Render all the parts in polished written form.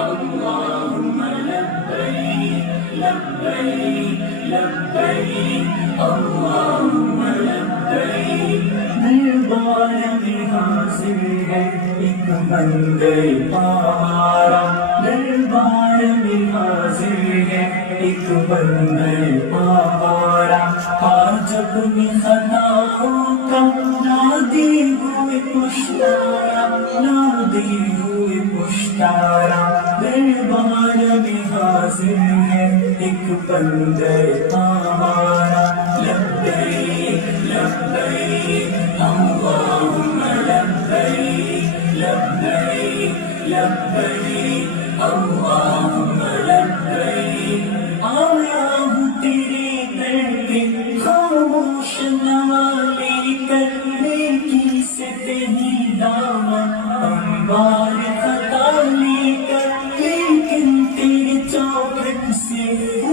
اللهم لبيك لبيك لبيك اللهم لبيك دربار میں حاضر ہے ایک بندے پارا دربار میں حاضر ہے ایک بندے پارا آج اپنی خطاؤں کا نادی ہوئے پشتارا نادی ہوئے پشتارا دربار میں حاضر ہے ایک بندے پارا لبیک لبیک اللہم لبیک لبیک لبیک اللہم لبیک آیا ہوں تیرے در پہ خاموش نوالے کرنے کی سے تہی دامن انوار خطا لے کر لیکن تیرے چوکھٹ سے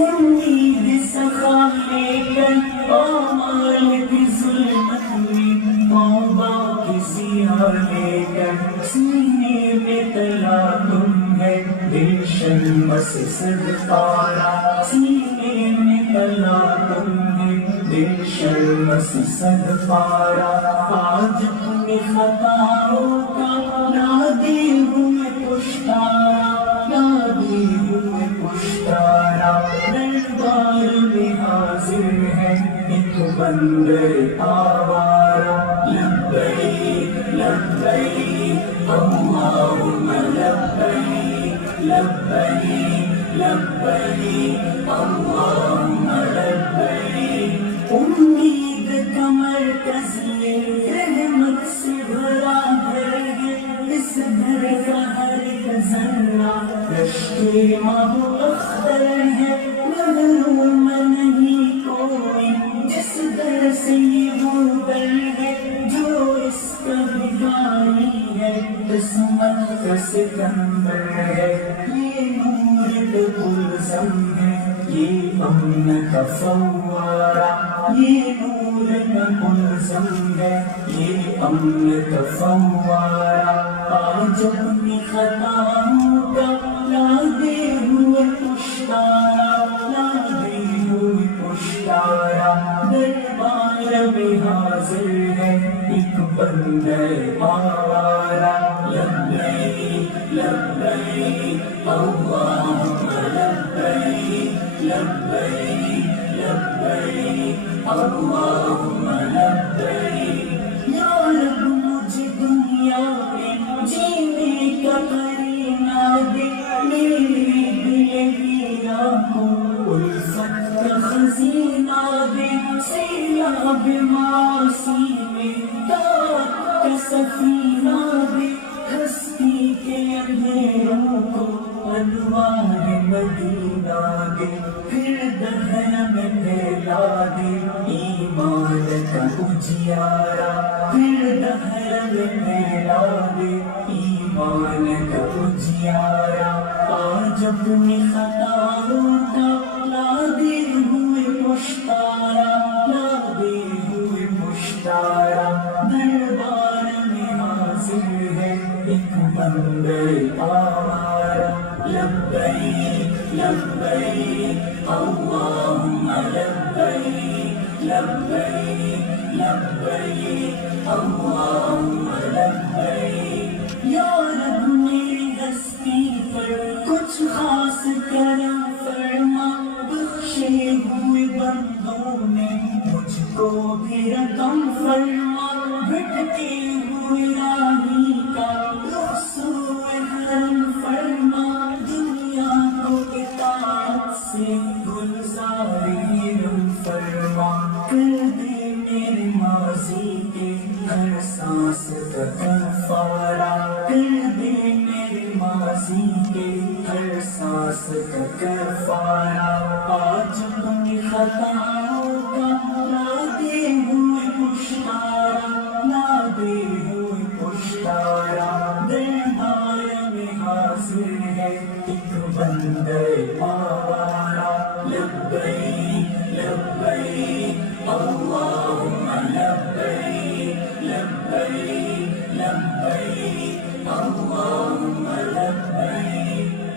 امید سخا لے کر آمال کی ظلمت میں توبہ کی سیاہ لے کر سینے میں تلا تم ہے دل شمس صد پارا سینے میں تلا تم ہے دل شمس صد پارا آج اپنی خطاؤں کا نادی ہوئے پشتارا نادی ہوئے پشتارا دربار میں حاضر ہے ایک بندے آوارا لبیک لبیک اللہم لبیک لبیک لبیک اللہم لبیک امید کا مرکز یہ رحمت سے بھرا گھر ہے اس گھر کا ہر ایک ذرہ رشتے ماہ اختر ہے محروم نہیں کوئی جس در سے یہ وہ در ہے جو اس کا بھائی ہے قسمت کا سکندر ہے یہ نور گلزم ہے یہ امن کا فوارہ یہ نور کا گلزم ہے یہ امن کا فوارہ آج اپنی خطاؤں کا نادے ہوئے پشتارا نادے ہوئے پشتارا دربار میں حاضر ہے ایک بندے آوارا لبیک لبیک اللہم لبیک لبیک لبیک اللہم لبیک یا رب مجھے دنیا میں جینے کا قرینہ دے میرے دل ویرا کو الفت کا خزینہ دے سیلاب معاصی میں طاعت کا سفینہ دے ہستی کے اندھیروں کو انوار مدینہ دے پھر دہر میں پھیلا دے ایمان کا اجیارہ پھر دہر میں پھیلا دے ایمان کا اجیارہ آج اپنی خطاؤں کا نادے ہوئے پشتارا نادے ہوئے پشتارا دربار میں حاضر ہے ایک بندے آوارا لبیک لبیک اللہم لبیک لبیک لبیک اللہم لبیک یا رب میری ہستی پر کچھ خاص کرم فرما بخشے ہوئے بندوں میں مجھ کو بھی رقم فرما بھٹکے ہوئے راہی کا رسول حرم فرما دنیا کو اطاعت سے گلزار علم فرما کر دے میرے ماضی کے ہر سانس کا کفارہ کر دے میرے ماضی کے ہر سانس کا کفارہ آج اپنی خطاؤں کا نادے ہوئے پشتارا نادے ہوئے پشتارا دربار میں حاضر ہے ایک بندے آوارا لبیک لبیک اللہم لبیک لبیک لبیک اللہم لبیک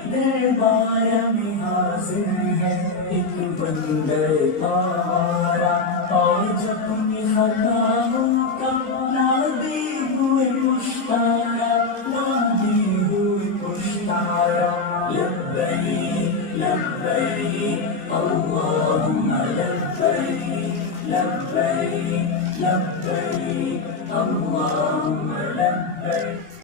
میں حاضر ہے ایک بندے پارا، آج اپنی خطاؤں کا نادی ہوئے پشتارا، نادی ہوئے پشتارا۔ لبیک لبیک اللہم لبیک، لبیک لبیک اللہم لبیک۔